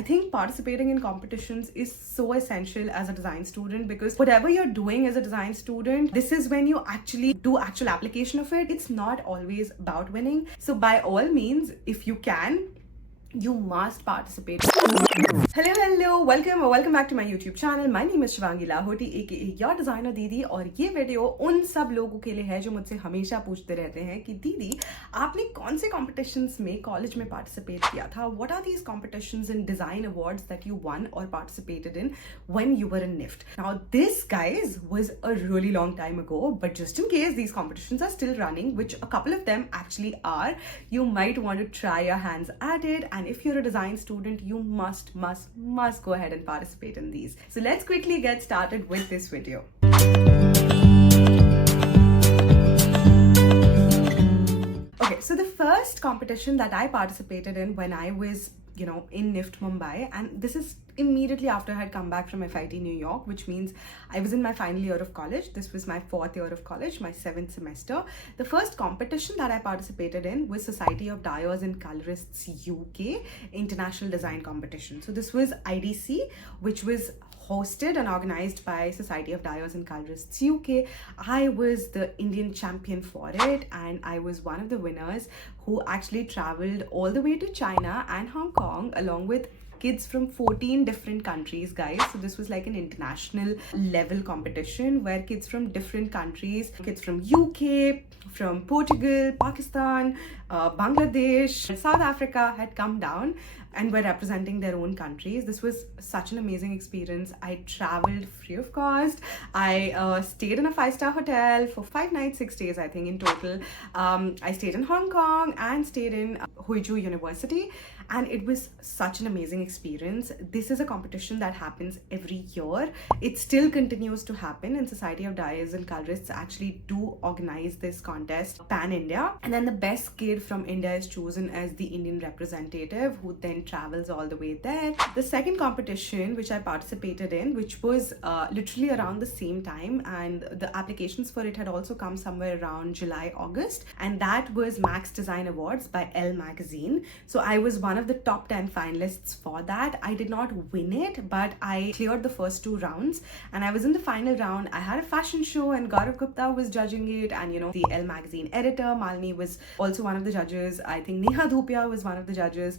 I think participating in competitions is so essential as a design student, because whatever you're doing as a design student, this is when you actually do actual application of it. It's not always about winning. So by all means, if you can, you must participate. Hello, welcome back to my YouTube channel. My name is Shivangi Lahoti, aka your designer दीदी, और ये video उन सब लोगों के लिए है जो मुझसे हमेशा पूछते रहते हैं कि दीदी आपने कौन से कॉम्पिटिशन्स में कॉलेज में पार्टिसिपेट किया था. What are these competitions and design awards that you won or participated in when you were in NIFT? Now this, guys, was a really long time ago, but just in case these competitions are still running, which a couple of them actually are, you might want to try your hands at it. And if you're a design student, you must go ahead and participate in these. So let's quickly get started with this video. Okay, so the first competition that I participated in when I was in NIFT Mumbai, and this is immediately after I had come back from FIT New York, which means I was in my final year of college. This was my 4th year of college, my 7th semester. The first competition that I participated in was Society of Dyers and Colourists UK International Design Competition. So this was IDC, which was hosted and organized by Society of Dyers and Colourists UK. I was the Indian champion for it, and I was one of the winners who actually traveled all the way to China and Hong Kong along with kids from 14 different countries, guys. So this was like an international level competition where kids from different countries, kids from UK, from Portugal, Pakistan, Bangladesh, South Africa had come down and were representing their own countries. This was such an amazing experience. I traveled free of cost. I stayed in a 5-star hotel for 5 nights, 6 days, I think in total. I stayed in Hong Kong and stayed in Huizhou University, and it was such an amazing experience. This is a competition that happens every year. It still continues to happen, and Society of Dyers and Colourists actually do organize this contest pan-India, and then the best kid from India is chosen as the Indian representative, who then travels all the way there. The second competition which I participated in, which was literally around the same time, and the applications for it had also come somewhere around July, August, and that was Max Design Awards by Elle magazine. So I was one of the top 10 finalists for that. I did not win it, but I cleared the first 2 rounds, and I was in the final round. I had a fashion show and Gaurav Gupta was judging it, and the Elle magazine editor Malini was also one of the judges. I think Neha Dhupia was one of the judges.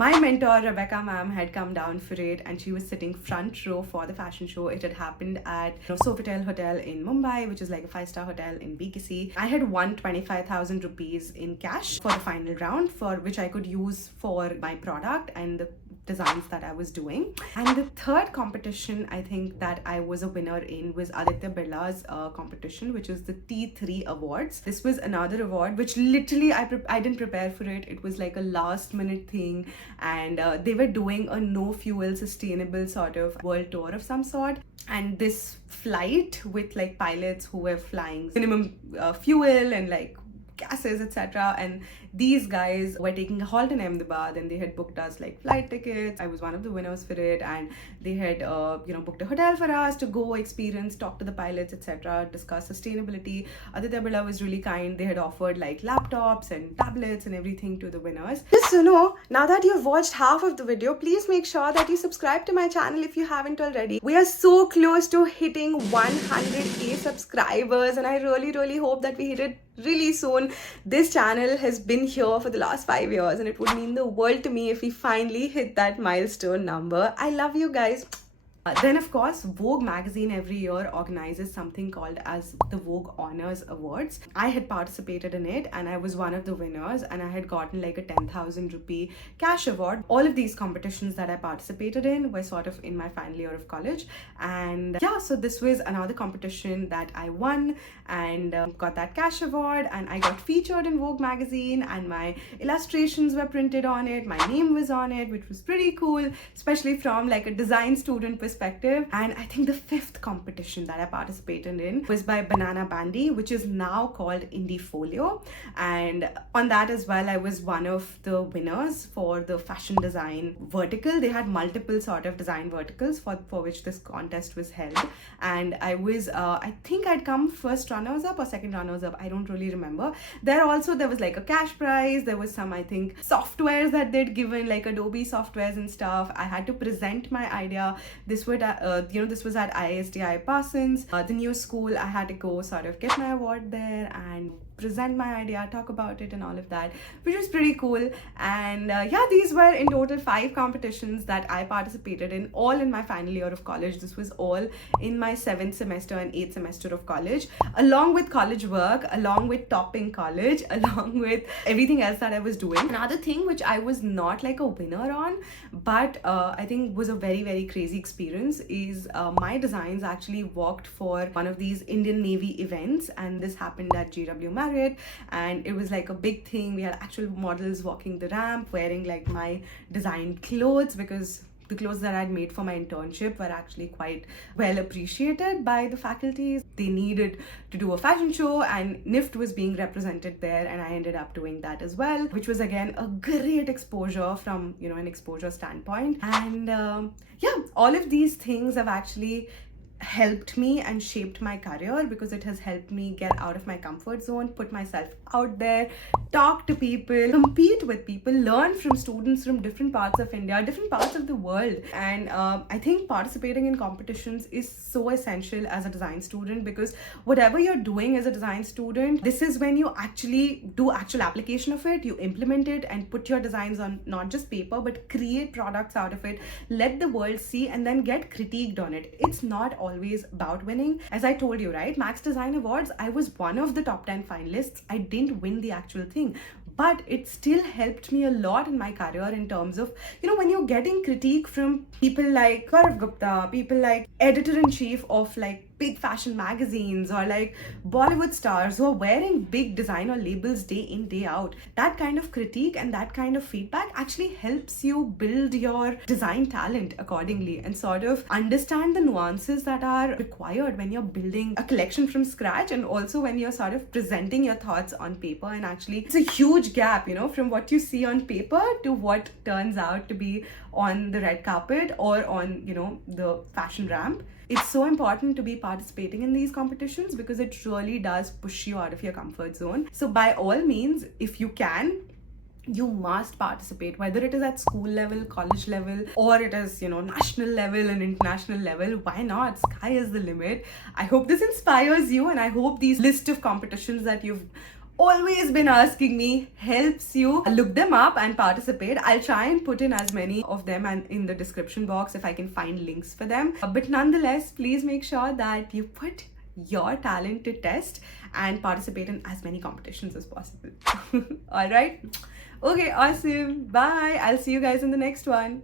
My mentor Rebecca ma'am had come down for it, and she was sitting front row for the fashion show. It had happened at Sofitel Hotel in Mumbai, which is like a 5-star hotel in BKC. I had won 25,000 rupees in cash for the final round, for which I could use for my product and the designs that I was doing. And the third competition I think that I was a winner in was Aditya Birla's competition, which is the T3 Awards. This was another award which literally I didn't prepare for it. It was like a last minute thing, and they were doing a no fuel sustainable sort of world tour of some sort, and this flight with like pilots who were flying minimum fuel and like gases, etc. And these guys were taking a halt in Ahmedabad, and they had booked us like flight tickets. I was one of the winners for it, and they had booked a hotel for us to go experience, talk to the pilots, etc., discuss sustainability. Aditya Birla was really kind. They had offered like laptops and tablets and everything to the winners. Just now that you've watched half of the video, please make sure that you subscribe to my channel if you haven't already. We are so close to hitting 100k subscribers, and I really hope that we hit it really soon. This channel has been here for the last 5 years, and it would mean the world to me if we finally hit that milestone number. I love you guys. Then of course Vogue magazine every year organizes something called as the Vogue Honors Awards. I had participated in it, and I was one of the winners, and I had gotten like a 10,000 rupee cash award. All of these competitions that I participated in were sort of in my final year of college, and yeah, so this was another competition that I won and got that cash award, and I got featured in Vogue magazine, and my illustrations were printed on it, my name was on it, which was pretty cool, especially from like a design student perspective. perspective. And I think the fifth competition that I participated in was by Banana Bandy, which is now called Indie Folio. And on that as well, I was one of the winners for the fashion design vertical. They had multiple sort of design verticals for which this contest was held. And I was, I think I'd come first runners up or second runners up. I don't really remember. There was like a cash prize. There was some, I think, softwares that they'd given, like Adobe softwares and stuff. I had to present my idea. This was at ISDI Parsons, the new school. I had to go sort of get my award there and present my idea, talk about it and all of that, which was pretty cool. And yeah, these were in total 5 competitions that I participated in, all in my final year of college. This was all in my 7th semester and 8th semester of college, along with college work, along with topping college, along with everything else that I was doing. Another thing which I was not like a winner on, but I think was a very, very crazy experience is my designs actually worked for one of these Indian Navy events, and this happened at GW Marriott. And it was like a big thing. We had actual models walking the ramp wearing like my designed clothes, because the clothes that I'd made for my internship were actually quite well appreciated by the faculty. They needed to do a fashion show, and NIFT was being represented there, and I ended up doing that as well, which was again a great exposure from, you know, an exposure standpoint. And yeah, all of these things have actually helped me and shaped my career, because it has helped me get out of my comfort zone, put myself out there, talk to people, compete with people, learn from students from different parts of India, different parts of the world. And I think participating in competitions is so essential as a design student, because whatever you're doing as a design student, this is when you actually do actual application of it, you implement it and put your designs on not just paper but create products out of it, let the world see, and then get critiqued on it. It's not always about winning. As I told you, right, Max Design Awards, I was one of the top 10 finalists. I didn't win the actual thing, but it still helped me a lot in my career in terms of, you know, when you're getting critique from people like Gaurav Gupta, people like editor-in-chief of like big fashion magazines, or like Bollywood stars who are wearing big designer labels day in, day out. That kind of critique and that kind of feedback actually helps you build your design talent accordingly and sort of understand the nuances that are required when you're building a collection from scratch, and also when you're sort of presenting your thoughts on paper. And actually, it's a huge gap, you know, from what you see on paper to what turns out to be on the red carpet or on, you know, the fashion ramp. It's so important to be participating in these competitions because it really does push you out of your comfort zone. So by all means, if you can, you must participate, whether it is at school level, college level, or it is, you know, national level and international level. Why not? Sky is the limit. I hope this inspires you, and I hope these list of competitions that you've always been asking me helps you look them up and participate. I'll try and put in as many of them and in the description box if I can find links for them. But nonetheless, please make sure that you put your talent to test and participate in as many competitions as possible. All right. Okay, awesome. Bye. I'll see you guys in the next one.